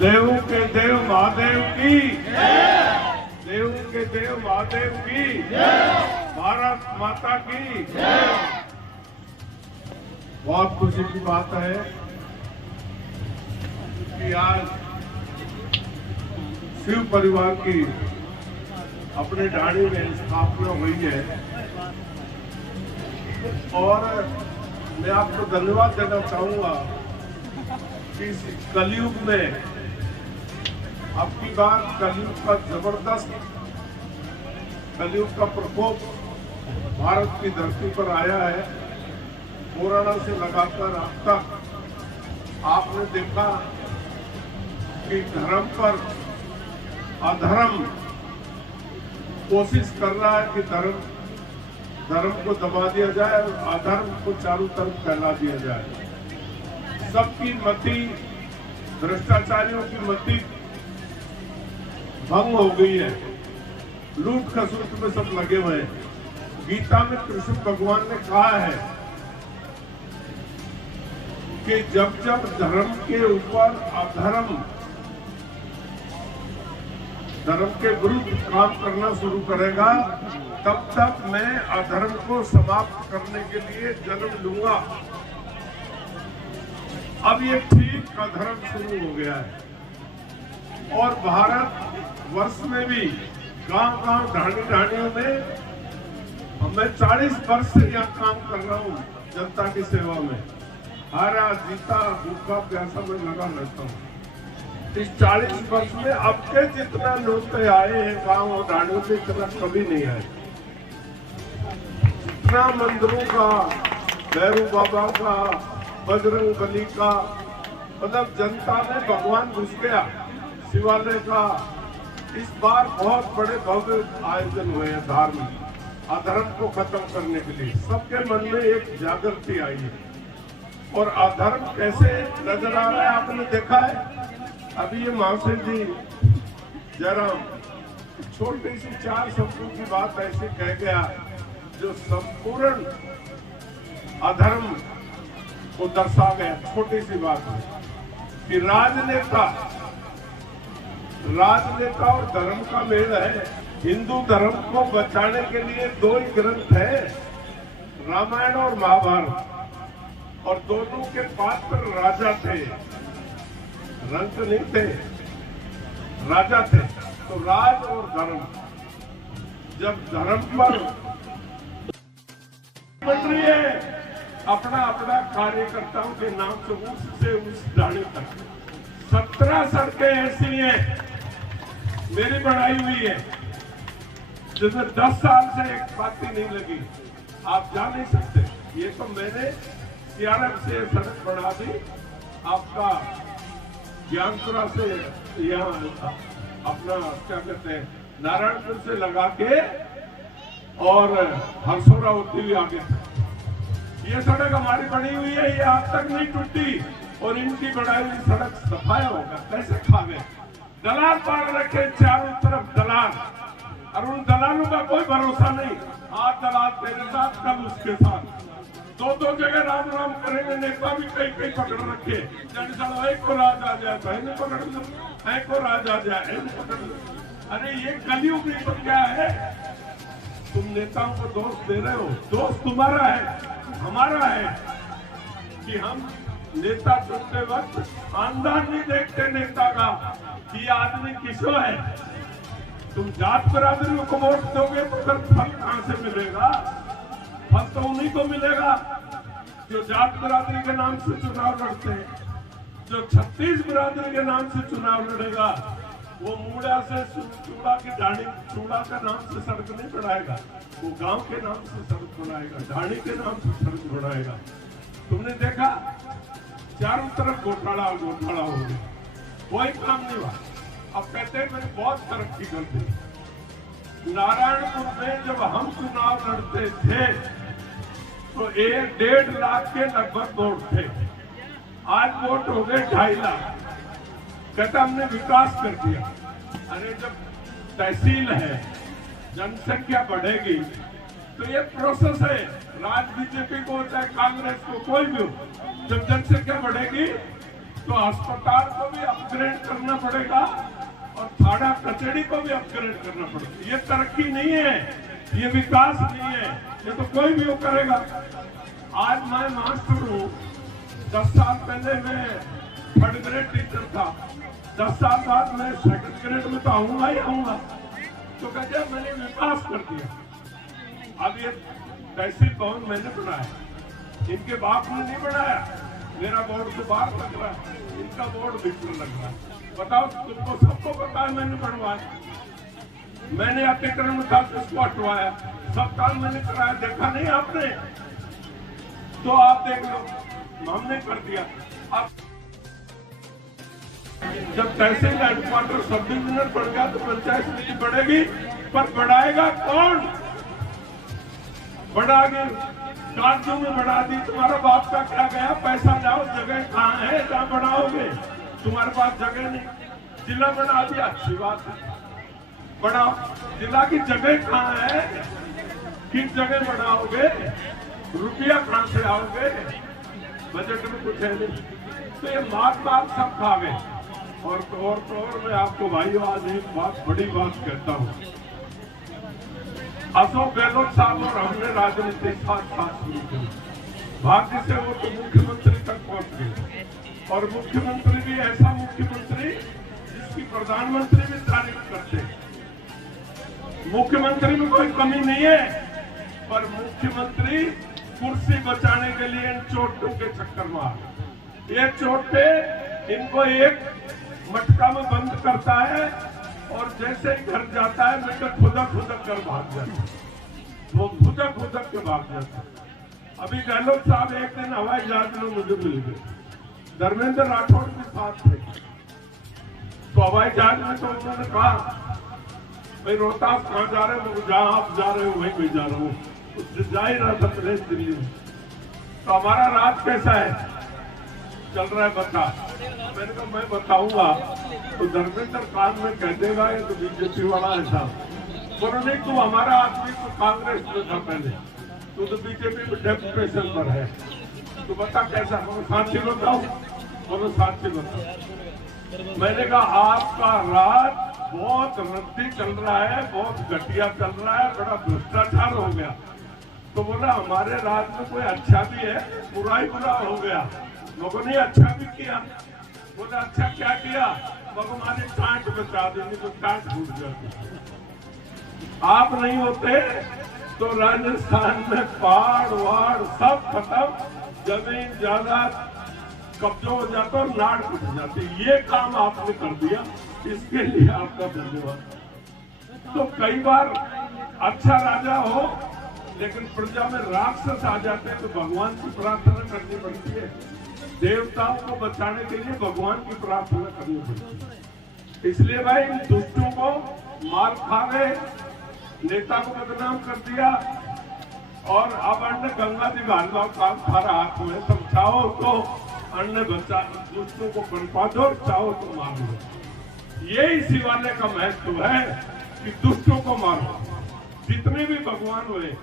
देवों के देव महादेव की, देवों के देव महादेव की, भारत माता की। बहुत खुशी की बात है कि आज शिव परिवार की अपने ढाणी में स्थापना हुई है और मैं आपको धन्यवाद देना चाहूंगा कि इस कलयुग में अब की बार कलयुग का जबरदस्त कलयुग का प्रकोप भारत की धरती पर आया है। कोरोना से लगाकर अब तक आपने देखा कि धर्म पर अधर्म कोशिश कर रहा है कि धर्म को दबा दिया जाए और अधर्म को चारों तरफ फैला दिया जाए। सबकी मति, भ्रष्टाचारियों की मति भंग हो गई है, लूट खसूट में सब लगे हुए हैं। गीता में कृष्ण भगवान ने कहा है कि जब जब धर्म के ऊपर अधर्म, धर्म के विरुद्ध काम करना शुरू करेगा, तब तक मैं अधर्म को समाप्त करने के लिए जन्म लूंगा। अब ये ठीक अधर्म शुरू हो गया है और भारत वर्ष में भी गांव-गांव, ढाणी-ढाणियों में मैं 40 वर्ष से यहाँ काम कर रहा हूँ जनता की सेवा में। हारा जीता भूखा प्यासा में लगा रहता हूँ। इस 40 वर्ष में अब के जितना लोग आए हैं गांव और ढाणियों से, इतना कभी नहीं आए। जितना मंदिरों का, भैरू बाबा का, बजरंग बली का, मतलब जनता में भगवान घुस गया। शिवालय का इस बार बहुत बड़े भव्य आयोजन हुए हैं धार्मिक, अधर्म को खत्म करने के लिए। सबके मन में एक जागृति आई है और अधर्म कैसे नजर आ रहा है आपने देखा है। अभी ये महाशय जी जयराम छोटी सी 4 शब्दों की बात ऐसे कह गया जो संपूर्ण अधर्म को दर्शा गया। छोटी सी बात है कि राजनेता और धर्म का मेल है। हिंदू धर्म को बचाने के लिए 2 ही ग्रंथ है, रामायण और महाभारत, और दोनों के पात्र राजा थे, रंक नहीं थे, राजा थे। तो राज और धर्म, जब धर्म पर मंत्री है अपना अपना कार्यकर्ताओं के नाम से उस ढाणी तक 17 सड़कें ऐसी हैं मेरी बनाई हुई है जिसमें 10 साल से एक बात नहीं लगी। आप जा नहीं सकते। ये तो मैंने सीआरएफ से सड़क बना दी, आपका ज्ञानपुरा से यहाँ अपना क्या कहते हैं नारायणपुर से लगा के और हरसोरा होती हुई आगे तक ये सड़क हमारी बनी हुई है। ये आज तक नहीं टूटी और इनकी बनाई हुई सड़क सफाया होगा। कैसे खा गए? दलाल पाल रखे चारों तरफ दलाल, और उन दलालों का कोई भरोसा नहीं। आज दलाल तेरे साथ, कल उसके साथ, 2 जगह राम राम करेंगे। नेता भी कई पकड़ रखे, एक को राज आ जाए तो इन्हें पकड़ लो, एक को राज आ जाए इन्हें पकड़ लो। अरे ये कलयुग भी तो क्या है? तुम नेताओं को दोष दे रहे हो। दोष तुम्हारा है, हमारा है कि हम नेता चुनते वक्त खानदान नहीं देखते नेता का कि आदमी किसो है। तुम जात बरादरी को वोट दोगे तो फिर फल कहां से मिलेगा? फल तो उन्हीं को मिलेगा जो जात बरादरी के नाम से चुनाव लड़ते हैं। जो 36 बिरादरी के नाम से चुनाव लड़ेगा वो मूड़ा से चूड़ा की ढाणी, चूड़ा का नाम से सड़क नहीं बढ़ाएगा, वो गांव के नाम से सड़क बढ़ाएगा, ढाणी के नाम से सड़क बढ़ाएगा। तुमने देखा चारों तरफ घोटाला हो गया, कोई काम नहीं हुआ। अब कहते हैं मैंने बहुत तरक्की कर दी। नारायणपुर में जब हम चुनाव लड़ते थे तो 1.5 लाख के लगभग वोट थे, आज वोट हो गए 2.5 लाख। कहता हमने विकास कर दिया। अरे जब तहसील है, जनसंख्या बढ़ेगी तो ये प्रोसेस है। राज बीजेपी को चाहे कांग्रेस को, कोई भी हो, जब जनसंख्या बढ़ेगी तो अस्पताल को भी अपग्रेड करना पड़ेगा और थाना कचहरी को भी अपग्रेड करना पड़ेगा। ये तरक्की नहीं है, ये विकास नहीं है, ये तो कोई भी वो करेगा। आज मैं मास्टर हूँ, 10 साल पहले मैं 3rd ग्रेड टीचर था, 10 साल बाद मैं 2nd ग्रेड में तो आऊंगा ही आऊंगा। तो कहते मैंने विकास कर दिया। अब ये तहसील भवन मैंने बनाया, इनके बाप ने नहीं बनाया। मेरा बोर्ड तो बाहर लग रहा है, इनका बोर्ड भीतर लग रहा है। बताओ, तुमको सबको पता है मैंने बनवाया, मैंने अतिक्रमण था उसको हटवाया, सब काम मैंने कराया, देखा नहीं आपने? तो आप देख लो, हमने कर दिया। अब जब तहसील हेडक्वार्टर सब डिविजनल बढ़ गया तो पंचायत समिति बढ़ेगी, पर बढ़ाएगा कौन? बढ़ागे कागजों में बढ़ा दी। तुम्हारा बाप का क्या गया? पैसा लाओ, जगह कहाँ है जहाँ बढ़ाओगे? तुम्हारे पास जगह नहीं, जिला बना दिया, अच्छी बात है, बढ़ाओ। जिला की जगह कहाँ है? किस जगह बढ़ाओगे? रुपया कहाँ से आओगे? बजट में कुछ है नहीं। तो ये मात सब खा गए। और मैं आपको भाइयों आज एक बात, बड़ी बात कहता हूँ। अशोक गहलोत साहब और हमने राजनीति साथ शुरू की, भाग्य से वो तो मुख्यमंत्री तक पहुंच गए। और मुख्यमंत्री भी ऐसा मुख्यमंत्री जिसकी प्रधानमंत्री भी तारीफ करते। मुख्यमंत्री में कोई कमी नहीं है, पर मुख्यमंत्री कुर्सी बचाने के लिए इन चोटों के चक्कर मार, ये चोटे इनको एक मटका में बंद करता है और जैसे ही घर जाता है मैं खुदक कर भाग जाता, वो खुदक के भाग जाता। अभी गहलोत साहब एक दिन हवाई जहाज में मुझे मिल गए, धर्मेंद्र राठौड़ के साथ थे। तो हवाई जहाज में तो उन्होंने कहा, भाई रोहतास कहाँ जा रहे हो? जहाँ आप जा रहे हो वहीं मैं जा रहा हूँ। जा ही रहा था प्रदेश दिल्ली में। तो हमारा राज कैसा है, चल रहा है, बता। मैंने कहा मैं बताऊंगा तो धर्मेंद्र कान में कह देगा ये तो बीजेपी वाला ऐसा। बोलो नहीं, तू हमारा आदमी तो कांग्रेस में था पहले, तू तो बीजेपी में डेपुटेशन पर है, तो बता कैसा? बोलो साथी बताओ, बोलो साथी बताओ। मैंने कहा आपका राज बहुत रद्दी चल रहा है, बहुत घटिया चल रहा है, बड़ा भ्रष्टाचार हो गया। तो बोला हमारे राज में कोई अच्छा भी है, बुरा ही बुरा हो गया, लोगों ने अच्छा भी किया। बोला अच्छा क्या किया? हमारी टांट बचा देंगे तो टांट फूट जाती। आप नहीं होते तो राजस्थान में पहाड़ वाड़ सब खत्म, जमीन जायदाद कब्जा हो जाता और नाड़ फूट जाती। ये काम आपने कर दिया, इसके लिए आपका धन्यवाद। तो कई बार अच्छा राजा हो लेकिन प्रजा में राक्षस आ जाते हैं तो भगवान की प्रार्थना करनी पड़ती है, देवताओं को बचाने के लिए भगवान की प्रार्थना करनी पड़ती है। इसलिए भाई इन दुष्टों को मार खा गए, नेता को बदनाम कर दिया और अब अन्न गंगा जी घालवा काम सारा हाथ में, सब चाहो तो अन्न बचा, दुष्टों को बनपा दो, चाहो तो मार दो। यही शिवालय का महत्व है कि दुष्टों को मारो, जितने भी भगवान हुए